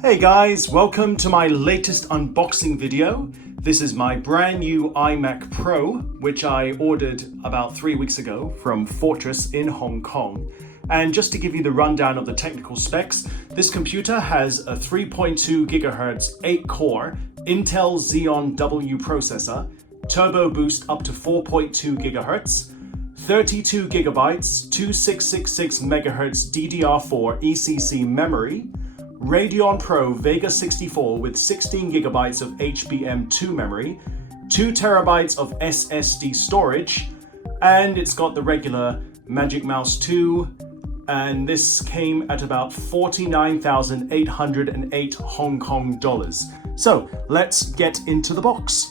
Hey guys, welcome to my latest unboxing video. This is my brand new iMac Pro, which I ordered about 3 weeks ago from Fortress in Hong Kong. And just to give you the rundown of the technical specs, this computer has a 3.2 GHz 8-core Intel Xeon W processor, turbo boost up to 4.2 GHz, 32 GB 2666 MHz DDR4 ECC memory, Radeon Pro Vega 64 with 16 GB of HBM2 memory, 2 TB of SSD storage, and it's got the regular Magic Mouse 2, and this came at about 49,808 Hong Kong dollars. So let's get into the box.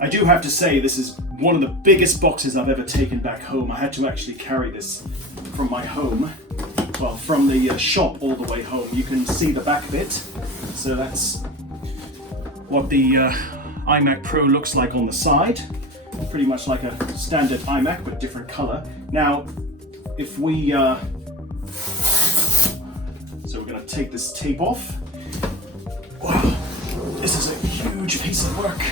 I do have to say this is one of the biggest boxes I've ever taken back home. I had to actually carry this from my home. Well, from the shop all the way home. You can see the back bit. So that's what the iMac Pro looks like on the side. Pretty much like a standard iMac, but different color. Now, if we... so we're going to take this tape off. Wow, this is a huge piece of work.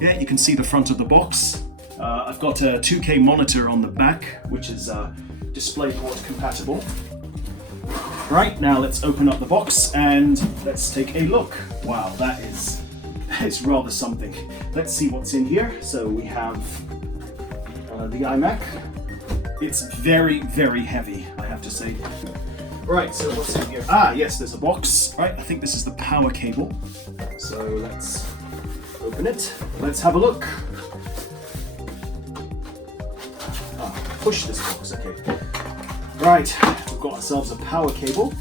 Yeah, you can see the front of the box. I've got a 2K monitor on the back, which is DisplayPort compatible. Right, now let's open up the box and let's take a look. Wow, that is rather something. Let's see what's in here. So we have the iMac. It's very, very heavy, I have to say. Right, so what's in here? Ah, yes, there's a box. Right, I think this is the power cable. So let's open it. Let's have a look. Push this box, okay. Right, we've got ourselves a power cable.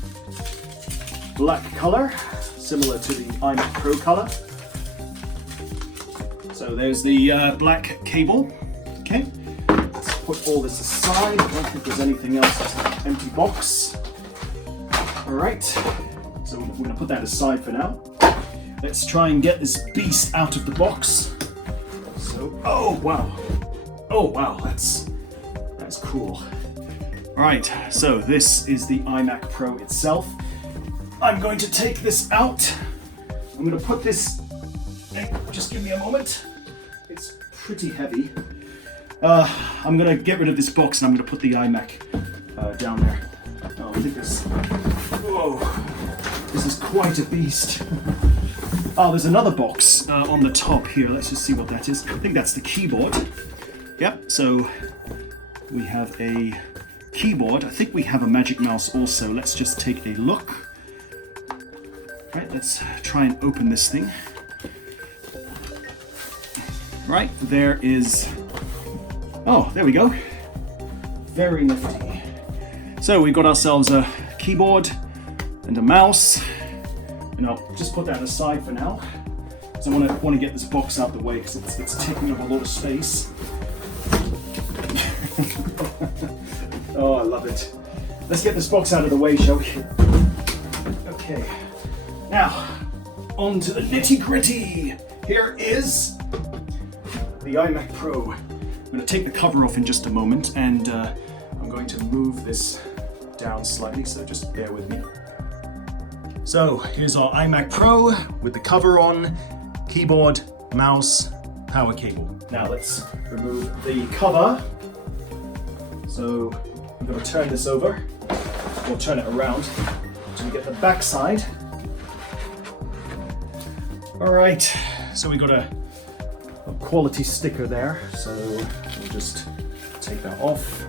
Black color, similar to the iMac Pro color. So there's the black cable. Okay, let's put all this aside. I don't think there's anything else. It's an empty box. All right, so we're going to put that aside for now. Let's try and get this beast out of the box. So, oh wow, that's cool. All right, so this is the iMac Pro itself. I'm going to take this out. I'm going to put this, just give me a moment. It's pretty heavy. I'm going to get rid of this box and I'm going to put the iMac down there. Oh, I think this, whoa, this is quite a beast. Oh, there's another box on the top here. Let's just see what that is. I think that's the keyboard. Yep, so we have a keyboard. I think we have a Magic Mouse also. Let's just take a look. Right, let's try and open this thing. Right, there is... Oh, there we go. Very nifty. So we've got ourselves a keyboard and a mouse. And I'll just put that aside for now. So I want to get this box out of the way because it's taking up a lot of space. Oh, I love it. Let's get this box out of the way, shall we? Okay. Now, on to the nitty-gritty. Here is the iMac Pro. I'm going to take the cover off in just a moment, and I'm going to move this down slightly, so just bear with me. So, here's our iMac Pro with the cover on, keyboard, mouse, power cable. Now let's remove the cover. So I'm going to turn this over, or turn it around, so we get the back side. All right, so we got a quality sticker there, so we'll just take that off.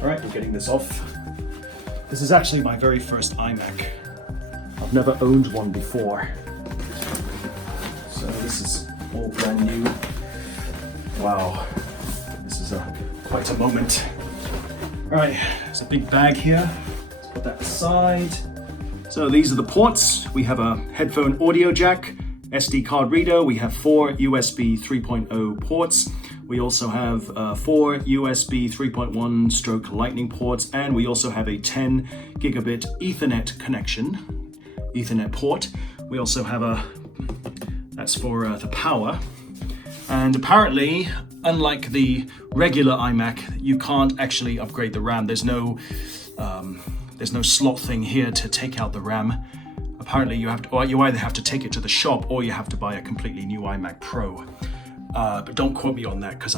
All right, we're getting this off. This is actually my very first iMac. I've never owned one before. So this is all brand new. Wow, this is quite a moment. All right, there's a big bag here. Let's put that aside. So these are the ports. We have a headphone audio jack, SD card reader. We have 4 USB 3.0 ports. We also have 4 USB 3.1 stroke lightning ports, and we also have a 10 gigabit Ethernet connection, Ethernet port. We also have that's for the power. And apparently, unlike the regular iMac, you can't actually upgrade the RAM. There's no there's no slot thing here to take out the RAM. Apparently you have to, or you either have to take it to the shop or you have to buy a completely new iMac Pro. But don't quote me on that, because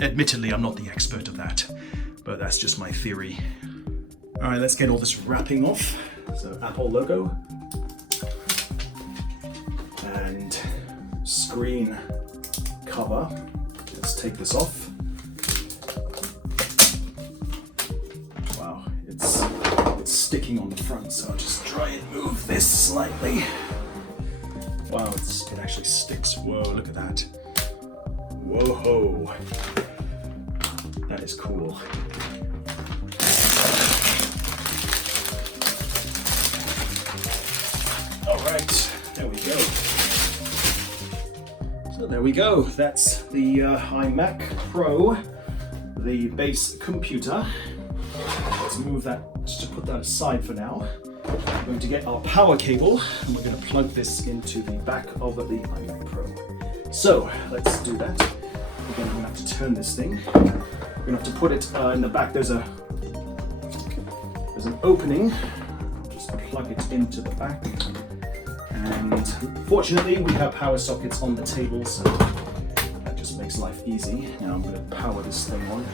admittedly I'm not the expert of that, but that's just my theory. All right, let's get all this wrapping off. So Apple logo and screen cover. Let's take this off. Wow, it's sticking on the front, so I'll just try and move this slightly. Wow, it actually sticks. Whoa, look at that. Whoa, that is cool. All right, there we go. So there we go. That's the iMac Pro, the base computer. Let's move that, just put that aside for now. We're going to get our power cable and we're going to plug this into the back of the iMac Pro. So let's do that. Again, we're going to have to turn this thing. We're going to have to put it in the back. There's an opening. Just plug it into the back. And fortunately, we have power sockets on the table, so that just makes life easy. Now I'm going to power this thing on.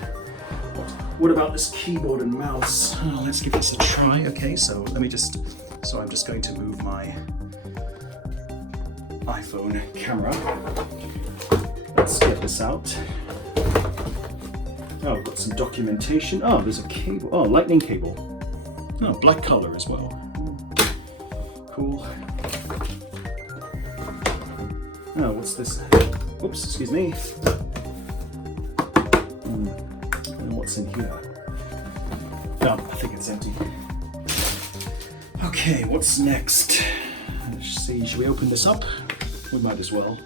What about this keyboard and mouse? Oh, let's give this a try. Okay, so I'm just going to move my iPhone camera. Let's get this out. Oh, I've got some documentation. Oh, there's a cable. Oh, lightning cable. Oh, black color as well. Cool. Oh, what's this? Oops, excuse me. And what's in here? Oh, I think it's empty. Okay, what's next? Let's see, should we open this up? We might as well.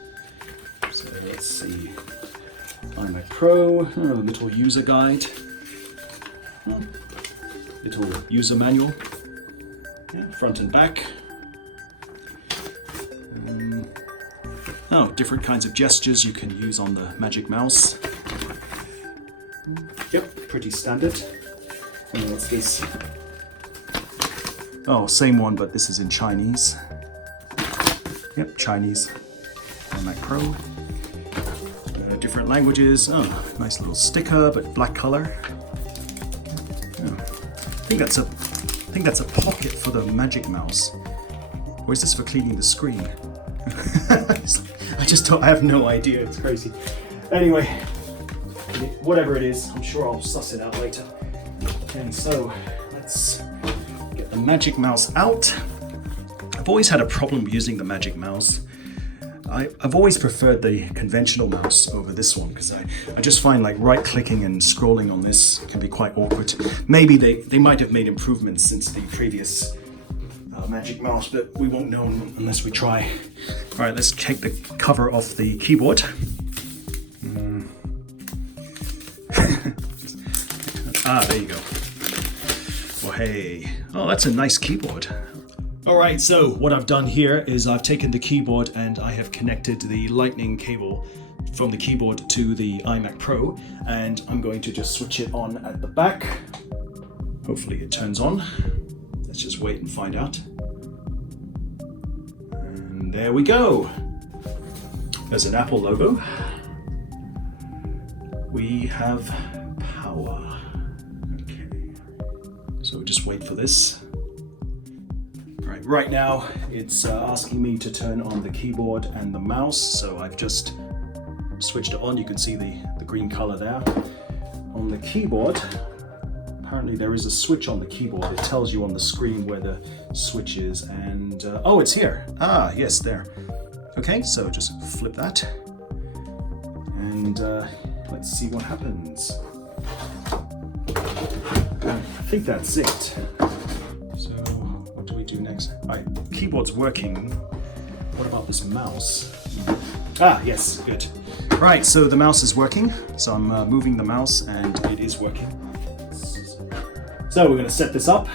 So let's see. iMac Pro, oh, little user guide. Oh, little user manual. Yeah, front and back. Oh, different kinds of gestures you can use on the Magic Mouse. Yep, pretty standard. And what's this? Oh, same one, but this is in Chinese. Yep, Chinese. iMac Pro. Different languages. Oh, nice little sticker, but black color. Oh, I think that's a pocket for the Magic Mouse. Or is this for cleaning the screen? I have no idea. It's crazy. Anyway, whatever it is, I'm sure I'll suss it out later. Okay, so let's get the Magic Mouse out. I've always had a problem using the Magic Mouse. I've always preferred the conventional mouse over this one because I just find like right-clicking and scrolling on this can be quite awkward. Maybe they might have made improvements since the previous Magic Mouse, but we won't know unless we try. All right, let's take the cover off the keyboard. There you go. Oh, hey. Oh, that's a nice keyboard. All right, so what I've done here is I've taken the keyboard and I have connected the lightning cable from the keyboard to the iMac Pro, and I'm going to just switch it on at the back. Hopefully it turns on. Let's just wait and find out. And there we go. There's an Apple logo. We have power. Okay. So we'll just wait for this. Right now, it's asking me to turn on the keyboard and the mouse, so I've just switched it on. You can see the green color there. On the keyboard, apparently there is a switch on the keyboard. It tells you on the screen where the switch is, and oh, it's here. Ah, yes, there. Okay, so just flip that, and let's see what happens. I think that's it. What do we do next? Right, keyboard's working. What about this mouse? Ah, yes, good. Right, so the mouse is working. So I'm moving the mouse and it is working. So we're going to set this up.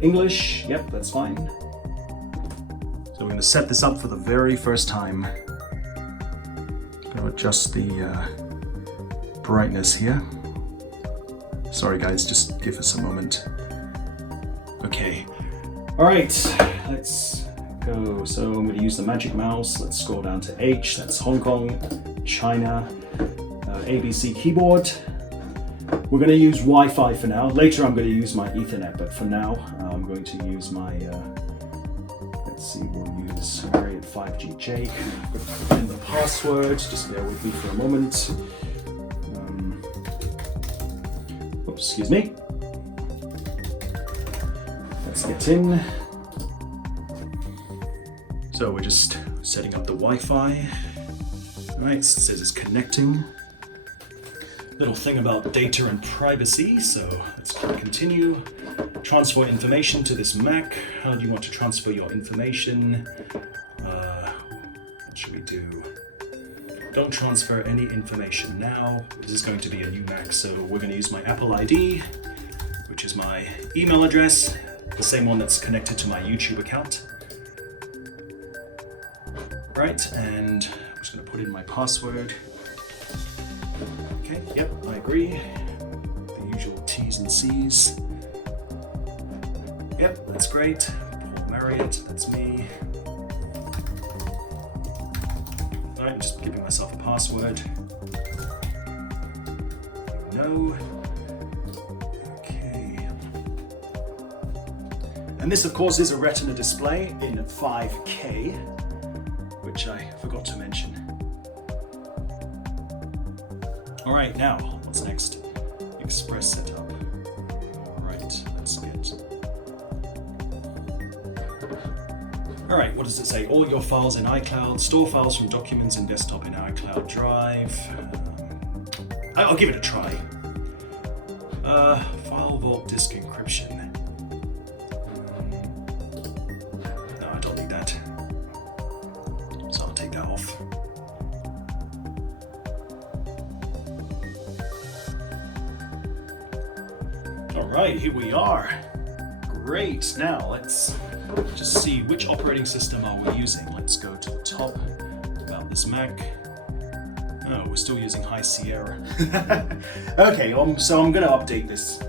English, yep, that's fine. So we're going to set this up for the very first time. I'm going to adjust the brightness here. Sorry guys, just give us a moment. Okay. All right, let's go. So I'm going to use the magic mouse. Let's scroll down to H. That's Hong Kong, China, ABC keyboard. We're going to use Wi-Fi for now. Later I'm going to use my Ethernet, but for now I'm going to use my, let's see, we'll use Radeon 5GJ. Put in the password, just bear with me for a moment. Oops, excuse me. Let's get in. So we're just setting up the Wi-Fi. All right, it says it's connecting. Little thing about data and privacy, so let's continue. Transfer information to this Mac. How do you want to transfer your information? What should we do? Don't transfer any information now. This is going to be a new Mac, so we're going to use my Apple ID, which is my email address, the same one that's connected to my YouTube account. Right, and I'm just going to put in my password. Okay, yep, I agree. The usual T's and C's. Yep, that's great. Paul Marriott, that's me. Alright, I'm just giving myself a password. No. Okay. And this, of course, is a Retina display in 5K, which I forgot to mention. All right, now, what's next? Express setup. All right, let's get... All right, what does it say? All your files in iCloud, store files from documents and desktop in iCloud Drive. I'll give it a try. File vault disk encryption. No, I don't need that. So I'll take that off. All right, here we are. Great. Now let's just see which operating system are we using. Let's go to the top about this Mac. Oh, we're still using High Sierra. Okay, so I'm going to update this,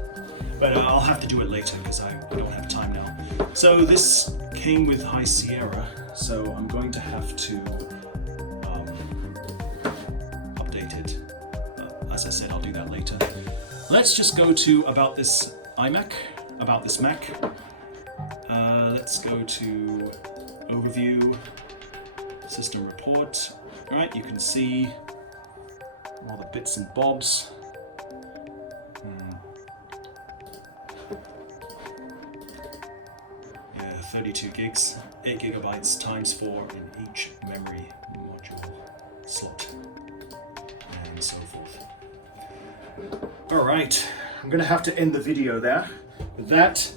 but I'll have to do it later because I don't have time now. So this came with High Sierra, so I'm going to have to update it. As I said, I'll do that later. Let's just go to about this iMac, about this Mac. Let's go to overview, system report. All right, you can see all the bits and bobs. Yeah, 32 gigs, 8 gigabytes times 4 in each memory module slot, and so forth. All right, I'm gonna have to end the video there. That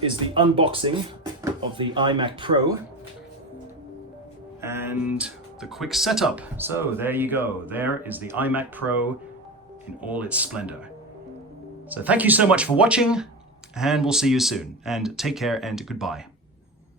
is the unboxing of the iMac Pro and the quick setup. So there you go. There is the iMac Pro in all its splendor. So thank you so much for watching, and we'll see you soon. And take care and goodbye.